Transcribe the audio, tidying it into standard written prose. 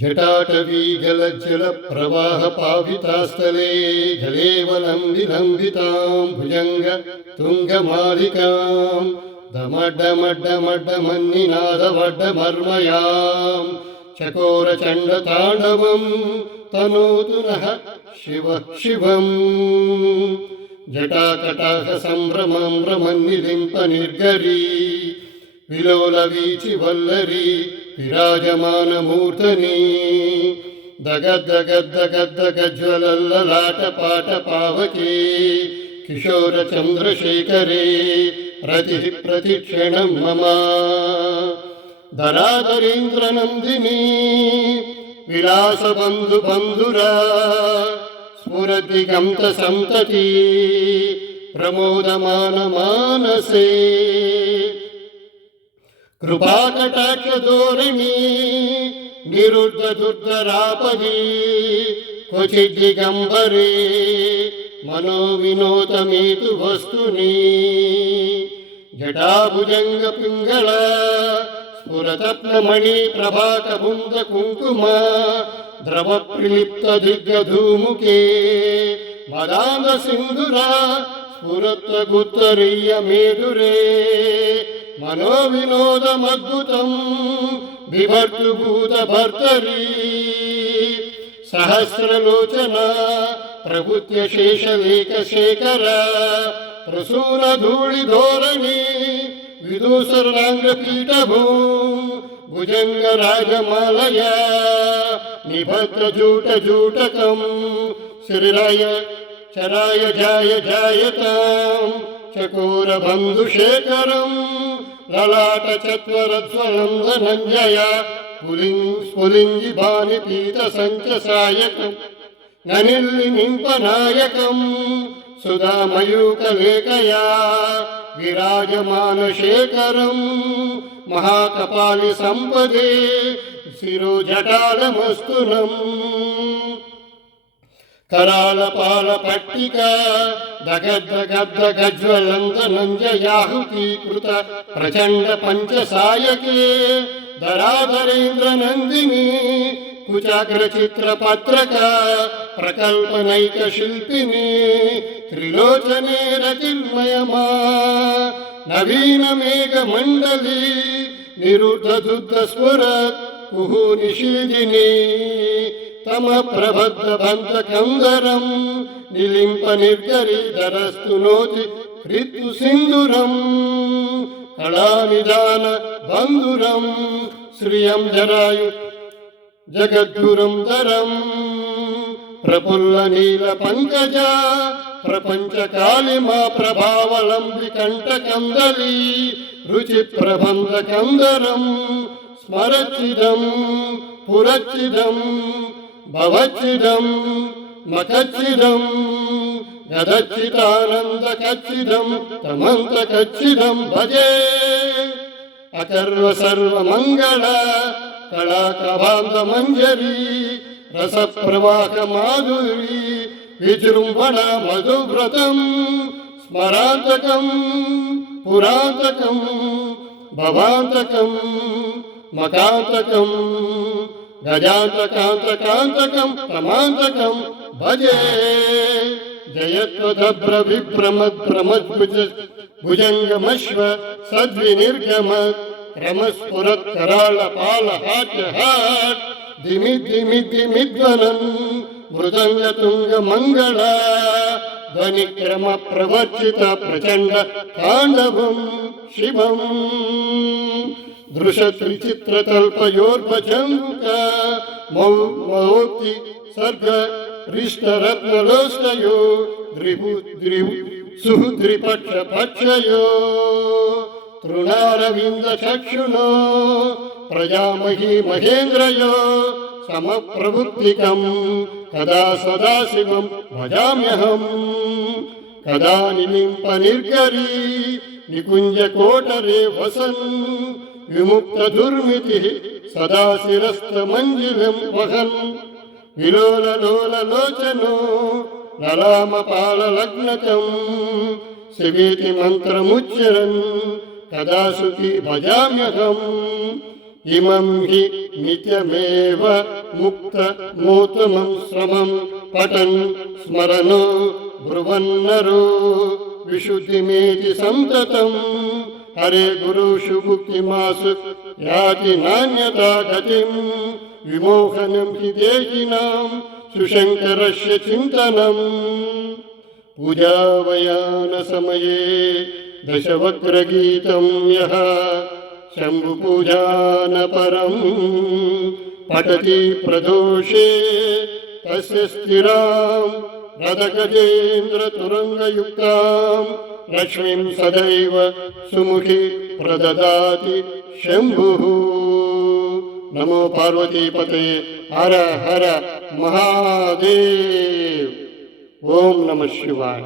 जटाटवीगलज्जलप्रवाहपावितास्थले गलेवलम्बिलम्बितां भुजङ्गतुङ्गमालिकां दमड्डमड्डमड्डमन्निनादवड्डमर्मयां चकोरचण्डताण्डवं तनोतु नः शिवः शिवम् जटाकटाहसम्भ्रमं रमन्निलिम्पनिर्गरी विलोलवीचि वल्लरी विराजमानमूर्धनि दगद्दगद्दगद्दगज्ज्वलल्ललाटपाटपावके किशोरचन्द्रशेखरे रतिः प्रतिक्षणं मम धराधरेन्द्रनन्दिनी विलासबन्धुबन्धुरा स्फुरद्दिगन्तसन्तती प्रमोदमानमानसे कृपाकटाक्षधोरिणी निरुद्धदुर्धरापदी क्वचिद्दिगम्बरे मनोविनोदमेतु वस्तुनि जटाभुजङ्गपिङ्गळ स्फुरतत्नमणि प्रभाकबुन्द द्रवप्रिलिप्तदिग्गधूमुके मदान्धसिन्धुरा स्फुरत्वगुत्तरीयमेदुरे मनोविनोदमद्भुतं बिभर्तुभूतभर्तरी सहस्रलोचना प्रभुत्यशेषलेखशेखर प्रसूनधूलिधोरणि विदूसराङ्गपीठभूं भुजङ्गराजमालया निभद्रजूटजूटकं श्रीराय चराय जाय जायतां चकोरबन्धुशेखरं ललाटचत्वरज्वलं धनञ्जया स्फुलिङ्गिभानिपीतसञ्चसायकं ननिल्लिनिम्पनायकं सुधामयूकलेखया विराजमानशेखरं महाकपालिसम्पदे शिरोजटालमस्तुनम् करालपालपट्टिका दगद्दगद्दगज्ज्वलन्तनञ्जयाहुतीकृत प्रचण्ड पञ्चसायके धराधरेन्द्रनन्दिनी कुचाग्रचित्रपत्रका प्रकल्पनैकशिल्पिनी त्रिलोचने रतिर्मयमा नवीनमेघमण्डली निरुद्धदुद्धस्फुरत् कुहूनिषीदिनी तमप्रबद्धभन्तकन्दरं निलिम्पनिर्गरीधरस्तुनोति ऋतुसिन्दूरं कलानिदान बन्धुरं श्रियं जरायु जगद्गुरुं धरं प्रफुल्लनीलपङ्कजा प्रपञ्चकालिमा प्रभावलम्बिकण्ठकन्दली रुचिप्रबन्धकन्दरं स्मरचिदं पुरचिदं भवचिदं मकचिदं गदच्चिदानन्दकच्चिदं तमन्तकच्चिदं भजे अकर्वसर्वमङ्गल कलाकभान्तमञ्जरी रसप्रवाहमाधुरी विजृम्भण मधुव्रतं स्मरान्तकं पुरान्तकं भवान्तकं मकान्तकं गजान्तकान्तकान्तकं तमान्तकं भजे जयत्वदभ्रविभ्रमद्भ्रमद्भुज भुजङ्गमश्व सद्विनिर्गम रमस्फुरत्कराळपालहाट्यहाट् धिमि धिमि धिमिध्वनन् मृदङ्गतुङ्गमङ्गल ध्वनिक्रमप्रवर्चित प्रचण्ड ताण्डवं शिवम् दृशत्रिचित्रतल्पयोर्भजङ्ग मौक्ति सर्ग रिष्टरत्नलोष्टयो सुहृद्रिपक्षपक्षयो तृणारविन्दचक्षुणो प्रजामही महेन्द्रयो समप्रवृत्तिकं कदा सदाशिवं भजाम्यहम् कदा निलिम्पनिर्गरी निकुञ्जकोटरे वसन् विमुक्तदुर्मितिः सदा शिरस्तमञ्जिलं वहन् विलोललोललोचनो ललामपाललग्नकं शिवेति मन्त्रमुच्चरन् कदा सुखी भजाम्यहम् इमं हि नित्यमेव मुक्तमोत्तमं श्रमं पठन् स्मरनो ब्रुवन्नरो विशुद्धिमेति संततम् हरे गुरुषु भुक्तिमासु याति नान्यथा गतिम् विमोहनं हि देहिनां सुशङ्करस्य चिन्तनम् पूजावयानसमये दशवक्त्रगीतं यः शम्भुपूजानपरम् पठति प्रदोषे तस्य स्थिरां रथगजेन्द्रतुरङ्गयुक्तां लक्ष्मीं सदैव सुमुखी प्रददाति शम्भुः। नमो पार्वतीपतये हर हर महादेव। ओम नमः शिवाय।